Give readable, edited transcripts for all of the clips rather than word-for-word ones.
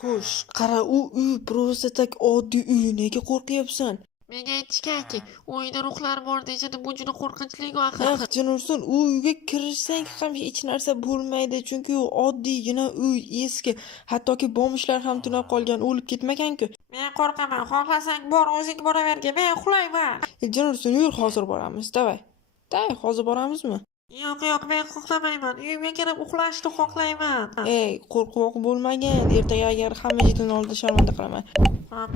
Xo'sh, qara, u uy просто tak oddiy uy, nega qo'rqyapsan? Menga aytishganki, uyda ruhlar bor deyishadi, bu juda qo'rqinchli axir. Jino'rson, u uyga kirishsang ham hech narsa bo'lmaydi, chunki u oddiygina uy, eski. Hattoki bomushlar ham tunab qolgan, o'lib ketmagan-ku. Men qo'rqaman, xohlasang bor o'zing boravergin, men uxlayman. Jino'rson, yur, hozir boramiz, davay. Davay, hozir boramizmi? Yo'q, men xohlamayman. Uyimga kirib uxlashni xohlayman. Qo'rqoq bo'lmagin. Ertaga agar hamma yetini oldida sharmanda qilaman.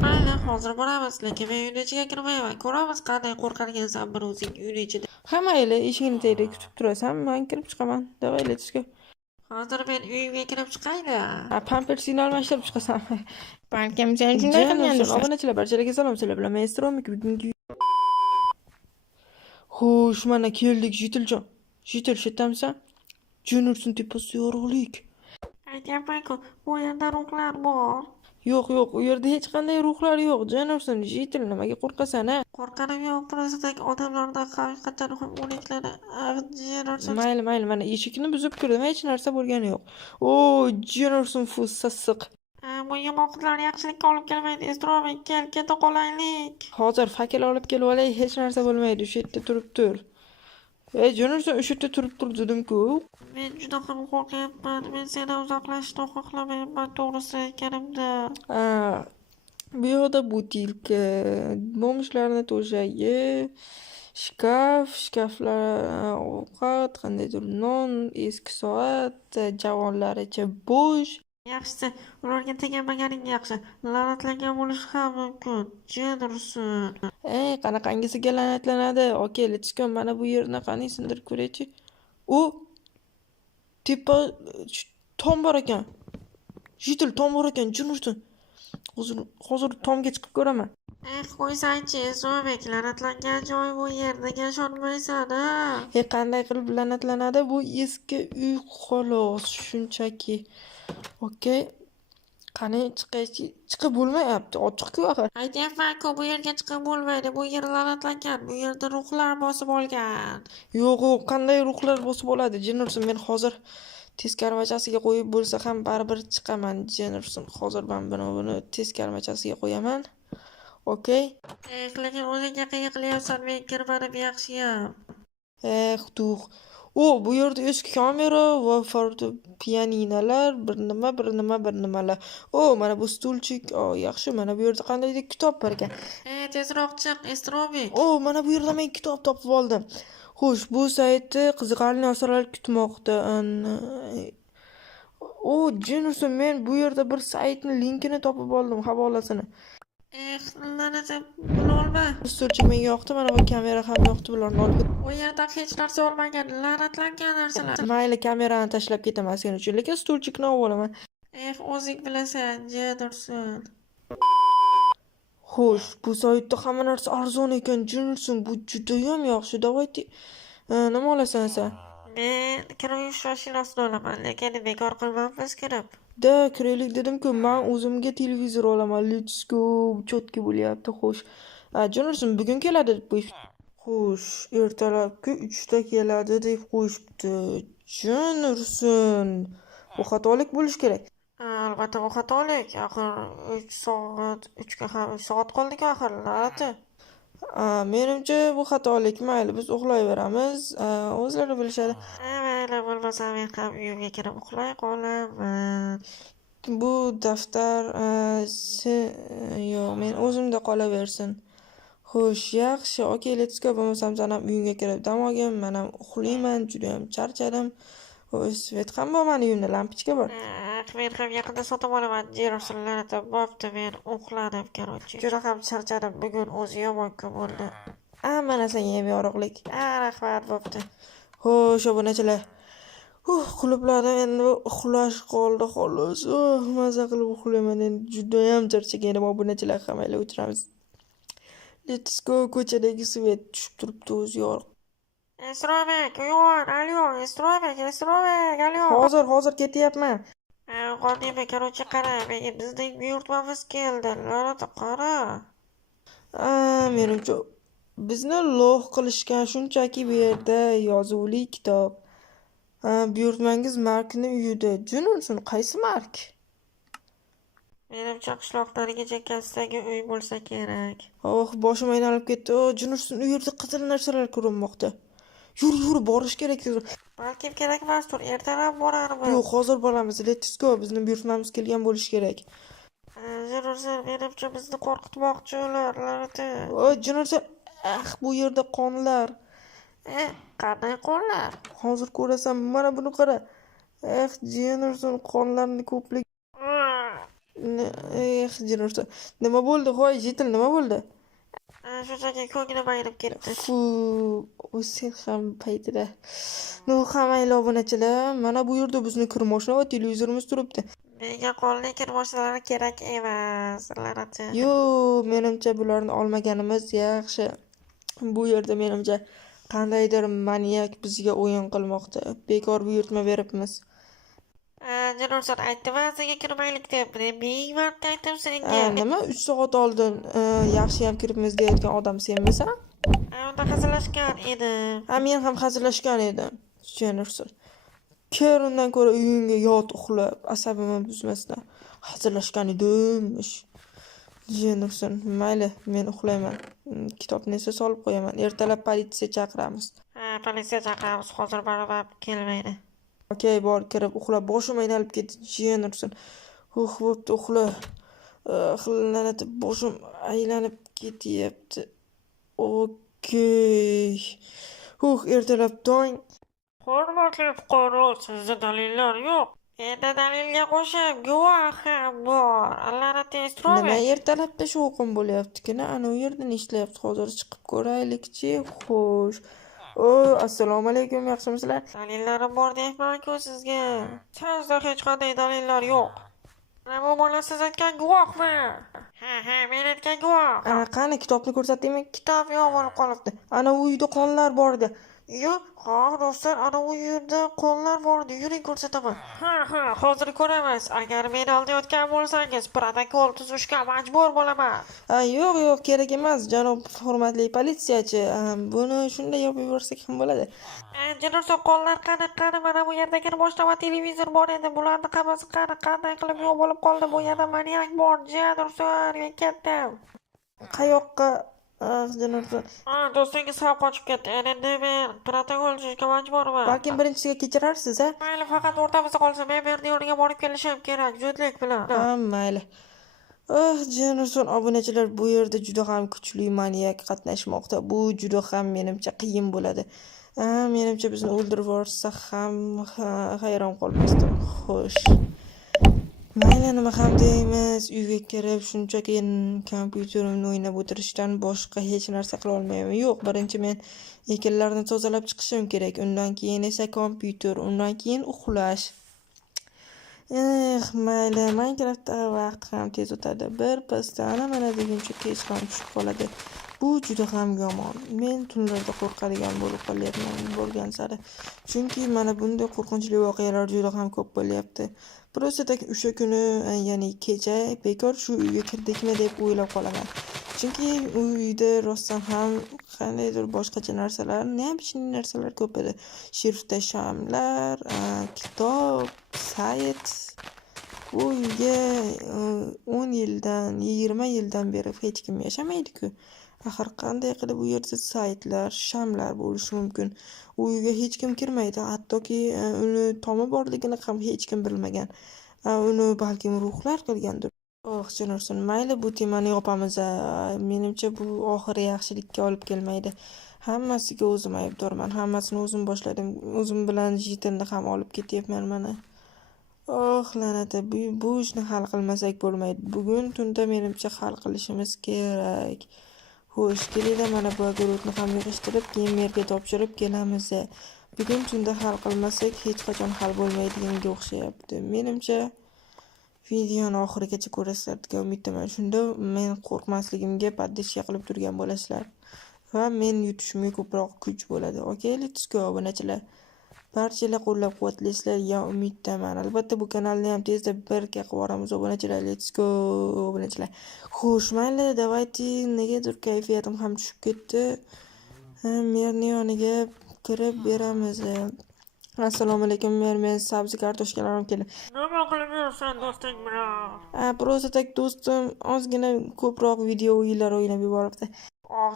Mayli, hozir boramiz, lekin men uyni ichiga kirmayman. Ko'ramiz qanday qo'rqarkansan bir o'zing uyni ichida. Ha, mayli, eshigini tagida kutib turasan, men kirib chiqaman. Davay, let's go. Hozir men uyimga kirib chiqayli. Pampersini almashtirib chiqasan. Balkim sen shunday qilgandirsan. Obunachilar, barchalarga salom, sizlar bilan men Stromik bugungi. Xo'sh, mana keldik, Jitiljon. Jitil, shetamisan? Jino'rson tepasi yorug'lik. Aytyapman-ku, bu yerda ruhlar bor. Yo'q, u yerda hech qanday ruhlar yo'q. Jino'rson, Jitil, nimaga qo'rqasan, a? Qo'rqanim yo'q, prostadak odamlardan haqiqatan ham o'liklar. Jino'rson. Mayli, mana eshikni buzib kirdim, hech narsa bo'lgani yo'q. O, Jino'rson fu sassiq. Bu yamoqlar yaxshilikka olib kelmaydi. Istromin, kel, keta qolaylik. Hozir fakil olib kelib olay, hech narsa bo'lmaydi. O'sha yerda turib tur. Jino'rson, o'sha yerda turib tur dedim-ku. Men juda ham qo'rqyapman. Men sendan uzoqlashishni xohlamayapman, to'g'risi aytganimda. Bu yoqda butilka, bomushlarni to'shagi, shkaflar, ovqat, qandaydir non, eski soat, javonlaricha bo'sh. Yaxshisi, ularga teganmaganing yaxshi. La'natlangan bo'lishi ham mumkin. Jino'rson. Qanaqangisiga la'natlanadi? Okey, let's go. Mana bu yerni qani sindirib ko'raychi. U tepa tom bor ekan. Jitil, tom bor ekan, Jino'rson. Hozir tomga chiqib ko'raman. Qo'ysangchi, So'bek, la'natlangan joy bu yerdaga ishonmaysan-a? Qanday qilib la'natlanadi? Bu eski uy xolos, shunchaki. Okey. Qani chiqib bo'lmayapti, ochiq-ku axir. Aytyapman-ku, bu yerga chiqib bo'lmaydi. Bu yer la'natlangan. Bu yerda ruhlar bosib olgan. Yo'q, qanday ruhlar bosib oladi? Jino'rson, men hozir teskarmachasiga qo'yib bo'lsa ham baribir chiqaman, Jino'rson. Hozir men buni teskarmachasiga qo'yaman. Okey. Lekin o'zingga qiyin qilyapsan, men kirmadim yaxshiyam. Bu yerda eski kamera va pianinolar, bir nimalar. Mana bu stulchik. Yaxshi, mana bu yerda qandaydir kitob bor ekan. Tezroq chiq, Estrobek. Mana bu yerda men kitob topib oldim. Xo'sh, bu saytda qiziqarli narsalar kutmoqda. Jino'rson, men bu yerda bir saytni linkini topib oldim, havolasini. La'nat bo'lolma. Stulchik menga yoqdi, mana bu kamera ham yoqdi, bularni olib. U yerda hech narsa bo'lmagan, la'natlangan narsalar. Mayli, kamerani tashlab ketaman sen uchun, lekin stulchikni olib olaman. O'zing bilasan, Jino'rson. Xo'sh, bu saytda hamma narsa arzon ekan, Jino'rson, bu juda ham yaxshi. Davayki, nima olasan sen? Men kirish mashinasini olaman, lekin bekor qilmamiz kirib. Kiraylik dedim-ku, men o'zimga televizor olaman. Let's go, chotki bo'lyapti. Xo'sh, Jino'rson bugun keladi deb qo'yibdi. Xo'sh, ertalabki 3 ta keladi deb qo'yibdi. Jino'rson, bu xatolik bo'lish kerak. Albatta bu xatolik. Axir 3 soat qoldi-ku axir, la'nati. Menimcha bu xatolik. Mayli, biz uxlayveramiz. O'zlari bilishadi. Mayli, bo'lmasa men ham uyimga kirib uxlay qolaman. Bu daftar yo'q, men o'zimda qolaversin. Xo'sh, yaxshi. Okey, let's go. Bo'lmasam sen ham uyingga kirib dam olgin, men ham uxlayman, juda ham charchadim. Svet ham bor, mani uyimda lampochka bor. Men ham yaqinda sotib olaman. Jino'rson la'nati bo'pti, men uxladim, korotchi. Juda ham charchadim, bugun o'zi yomon kun bo'ldi. Mana senga ham yorug'lik. Rahmat, bo'pti. Xo'sh, obunachilar. Qulublarim endi uxlash qoldi xolos. Maza qilib uxlayman endi. Juda ham charchaganman, obunachilar, hammalar o'tiramiz. Let's go, ko'chadagi svet tushib turibdi, o'zi yorug'. Estrobek, uyg'on, alyo, Estrobek, alyo. Hozir ketyapman. Qodima, korotchi, qara, bizning buyurtmamiz keldi. La'nati, qara. Menimcha bizni loh qilishgan, shunchaki bu yerda yozuvli kitob. Buyurtmangiz Markning uyida. Jino'rson, qaysi Mark? Menimcha qishloqdagi chekkasidagi uy bo'lsa kerak. Oh, boshim aylanib ketdi. Jinursin, u yerda qizil narsalar ko'rinmoqda. Yur, borish kerak. Balkim kerak emasdir, ertalab borarmiz. Yo'q, hozir boramiz. Let's go. Bizni buyurtmamiz kelgan bo'lishi kerak. Jinursin, menimcha bizni qo'rqitmoqchi ular, la'nati. Jinursin, bu yerda qonlar. Qanday qo'llar? Hozir ko'rasan, mana buni qara. Jinursin, qonlarni ko'pligi. Jinursin. Nima bo'ldi? Hoy, Jetil, nima bo'ldi? Shunchaki ko'nglim aynib ketdi. Fu, sen ham paytida. No, hammanglar obunachilar, mana bu yerda bizni kir mashina va televizorimiz turibdi. Menga qonli kir mashinalari kerak emas, la'nati. Menimcha bularni olmaganimiz yaxshi. Bu yerda menimcha qandaydir maniyak bizga o'yin qilmoqda. Bekor buyurtma beribmiz. Jinursin aytdim senga kirmaylik deb. Ming marta aytdim senga. Nima 3 soat oldin yaxshiyam kiribmiz deyotgan odam senmisan? Unda hazillashgan edim. Men ham hazillashgan edim. Jinursin. Kir undan ko'ra uyingga yot uxlab, asabimni buzmasdan. Hazillashgan edimmish. Jinursin, mayli, men uxlayman. Kitobni esa solib qo'yaman. Ertalab politsiya chaqiramiz. Politsiya chaqiramiz, hozir baribir kelmaydi. Okey, bor, kirib uxla. Boshim aylanib ketdi, Jinursin. Bo'pti, uxla. La'nati, boshim aylanib ketyapti. Okey. Ertalab tong. Hurmatli fuqaro, sizda dalillar yo'q. Endi dalilga qo'shib guvoh ham bor. La'nati Nima Estrover. ertalabda shovqin bo'lyapti-ku? Ana u yerda ne ishlayapti? Hozir chiqib ko'raylik-chi. Xo'sh. Assalomu alaykum, yaxshimisizlar? Dalillarim bor deyapman-ku sizga. Sizda hech qanday dalillar yo'q. Bu bola siz aytgan guvohmi? Ha, men aytgan guvoh. Qani kitobni ko'rsatdingmi? Kitob yo'q bo'lib qolibdi. Ana u uyda qonlar bor edi. Yo'q, do'stlar, ana u yerda qo'llar bor edi. Yuring ko'rsataman. Hozir ko'ramiz. Agar meni aldayotgan bo'lsangiz, protokol tuzishga majbur bo'laman. Yo'q, kerak emas, janob hurmatli politsiyachi. Buni shunday yopib yuborsak ham bo'ladi. Jinursin, qo'llar qani, mana bu yerda kir mashina va televizor bor edi. Bularni hammasi qanday qilib yo'q bo'lib qoldi? Bu yerda maniyak bor. Jinursin, men ketdim. Qayoqqa? Jinursin. Do'stingiz ham qochib ketdi. Endi men protokol tuzishga majburman. Balkim birinchisiga kechirarsiz, a? Mayli, faqat o'rtamizda qolsa, men berdi yo'liga borib kelishim kerak, zudlik bilan. Mayli. Jinursin obunachilar, bu yerda juda ham kuchli maniyak qatnashmoqda. Bu juda ham menimcha qiyin bo'ladi. Menimcha bizni o'ldirib yuborsa ham hayron qolmasdim. Xo'sh. Mayli, nima ham deymiz, uyga kirib shunchaki kompyuterimni o'ynab o'tirishdan boshqa hech narsa qila olmayman. Yo'q, birinchi men ekinlarni tozalab chiqishim kerak. Undan keyin esa kompyuter, undan keyin uxlash. Mayli, Minecraftda vaqt ham tez o'tadi. Bir pasdan mana deguncha kech ham tushib qoladi. Bu juda ham yomon. Men tunlarda qo'rqadigan bo'lib qolyapman bo'lgan sari. Chunki mana bunday qo'rqinchli voqealar juda ham ko'p bo'lyapti. Просто tak o'sha kuni, ya'ni kecha bekor shu uyga kirdikmi deb o'ylab qolaman. Chunki u uyda rostdan ham qandaydir boshqacha narsalar, neobычный narsalar ko'p edi. Shifta shamlar, kitob, sayt. Bu uyga 10 yildan, 20 yildan beri hech kim yashamaydi-ku. Axir qanday qilib u yerda saytlar, shamlar bo'lishi mumkin? U uyga hech kim kirmaydi, hattoki uni tomi borligini ham hech kim bilmagan. Uni balkim ruhlar qilgandir. Jinursin, mayli, bu temani yopamiz. Menimcha bu oxiri yaxshilikka olib kelmaydi. Hammasiga o'zim aybdorman. Hammasini o'zim boshladim. O'zim bilan Jitinni ham olib ketyapman mana. La'nati, bu ishni hal qilmasak bo'lmaydi. Bugun tunda menimcha hal qilishimiz kerak. Xo'sh, kelinglar, mana bu огородni ham yig'ishtirib, keyin merga topshirib kelamiz. Bugun tunda hal qilmasak hech qachon hal bo'lmaydiganga o'xshayapti. Menimcha videoni oxirigacha ko'rasizlar degan umiddaman. Shunda men qo'rqmasligimga poddeska qilib turgan bo'lasizlar va men yutishimga ko'proq kuch bo'ladi. Okey, let's go obunachilar. Barchalar qo'llab-quvvatlaysizlar degan umiddaman. Albatta bu kanalni ham tezda 1K qilib yuboramiz obunachilar. Let's go obunachilar. Xo'sh, mayli, davayki, negadir kayfiyatim ham tushib ketdi. Merni yoniga kirib beramiz. Assalomu alaykum, men sabzi kartoshkalar olib keldim. Nima qilib yuribsan do'sting bilan? Просто tak do'stim ozgina ko'proq video o'yinlar o'ynab yuboribdi.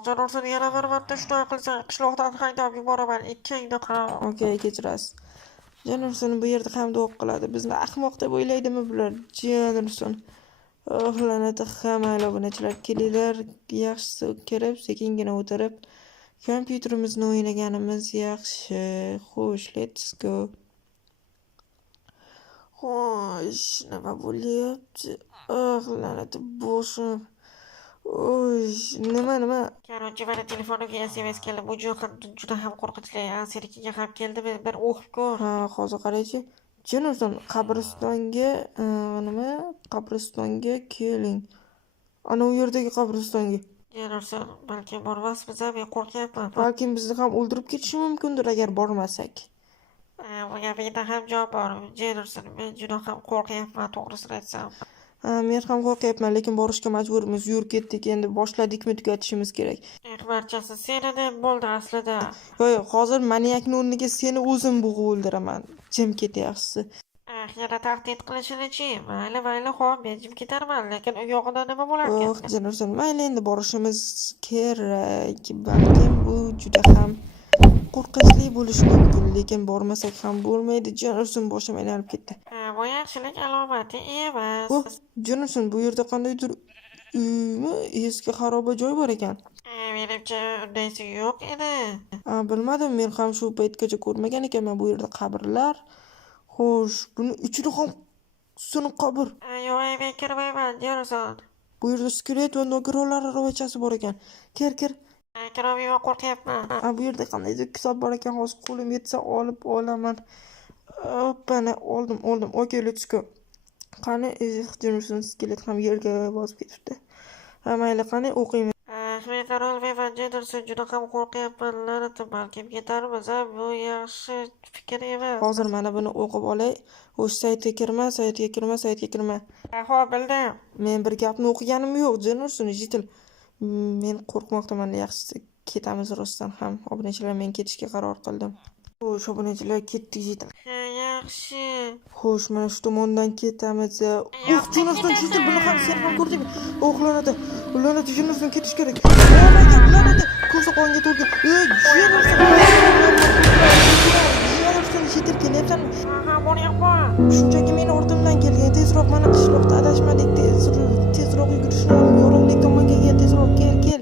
Jonursin yana bir marta shunday qilsang qishloqdan haydab yuboraman. Ikkingni qilib. Okey, kechirasiz. Jonurson bu yerda hamda o'q qiladi. Bizni ahmoq deb o'ylaydimi bular? Jonurson. La'nati hamma obunachilar kelinglar, yaxshisi kirib, sekingina o'tirib, kompyuterimizni o'ynaganimiz yaxshi. Xo'sh, let's go. Xo'sh, nima bo'lyapti? La'nati boshim. Nima? Короче, mana telefonimga SMS keldi. Bu juda ham qo'rqinchli. Senikiga ham keldimi? Bir o'qib ko'r. Ha, hozir qaraychi. Jonurson, qabristonga keling. Ana u yerdagi qabristonga. Jonursin, balki bormasmiz, men qo'rqyapman. Balki bizni ham o'ldirib ketishi mumkindir agar bormasak. Bunga menda ham jon bor. Jonursin, men juda ham qo'rqyapman, to'g'risini aytsam. Men ham qo'rqyapman, lekin borishga majburmiz. Yur ketdik, endi boshladikmi tugatishimiz kerak. Barchasi seni deb bo'ldi aslida. Yo'q, hozir maniakning o'rniga seni o'zim bo'g'ib o'ldiraman. Jim ket yaxshisi. Yana tahdid qilishini-chi? Mayli, xo'p, men jim ketarman, lekin u yoqda nima bo'larkan? Jonurson, mayli endi borishimiz kerak. Balkim bu juda ham qo'rqinchli bo'lishi mumkin, lekin bormasak ham bo'lmaydi. Jonurson boshim aylanib ketdi. Bu yaxshilik alomati emas. Jonurson, bu yerda qandaydir uymi, eski xaroba joy bor ekan. Menimcha undaysi yo'q edi. Bilmadim, men ham shu paytgacha ko'rmagan ekanman bu yerda qabrlar. Xo'sh, buni ichida ham suni qabr. Yo'q, men kirmayman, Jonurson. Bu yerda skelet va nogironlar aravachasi bor ekan. Kir. Kirmayman, qo'rqyapman. Bu yerda qandaydir kitob bor ekan, hozir qo'lim yetsa olib olaman. Oppana, oldim. Okey, let's go. Qani, Jonurson, skelet ham yerga bosib ketibdi. Mayli, qani o'qiyman. Men qarolmayman, Jonurson, juda ham qo'rqyapman. La'nati, balkim ketarmiz, bu yaxshi fikr emas. Hozir mana buni o'qib olay. O'sha saytga kirma. Xo'p, bildim. Men bir gapni o'qiganim yo'q, Jonurson, jitil. Men qo'rqmoqdaman, yaxshisi ketamiz rostdan ham. Obunachilar, men ketishga qaror qildim. Xo'sh, obunachilar, ketdik, jitil. Yaxshi. Xo'sh, mana shu tomondan ketamiz. Jonurson, jitil, buni ham sen ham ko'rdingmi? La'nati, Jonurson, ketish kerak. La'nati, ko'zi qonga to'lgan. Jonurson, jitil, kelyapsanmi? Bo'lyapman. Shunchaki meni ortimdan kelgan. Tezroq mana qishloqda adashmadik. Tezroq yugurishni yorug'lik tomonga kel. Tezroq kel.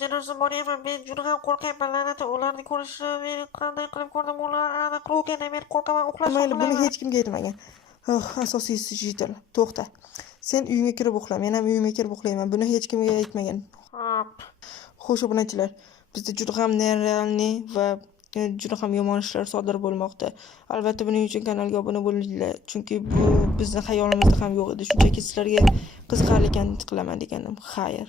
Jonurson, bo'lyapman. Men juda ham qo'rqyapman. La'nati, ularni ko'rishni men qanday qilib ko'rdim? Ular aniq o'lgan, men qo'rqaman, uxlashni Mayli, buni xohlayman. hech kimga aytmagan. Asosiysi jitil. To'xta. Sen uyingga kirib uxla, men ham uyimga kirib uxlayman. Buni hech kimga aytmagan. Hop. Xo'sh, obunachilar, bizda juda ham nerealniy va juda ham yomon ishlar sodir bo'lmoqda. Albatta buning uchun kanalga obuna bo'linglar, chunki bu bizning xayolimizda ham yo'q edi. Shunchaki sizlarga qiziqarli ekan qilaman degandim. Xayr.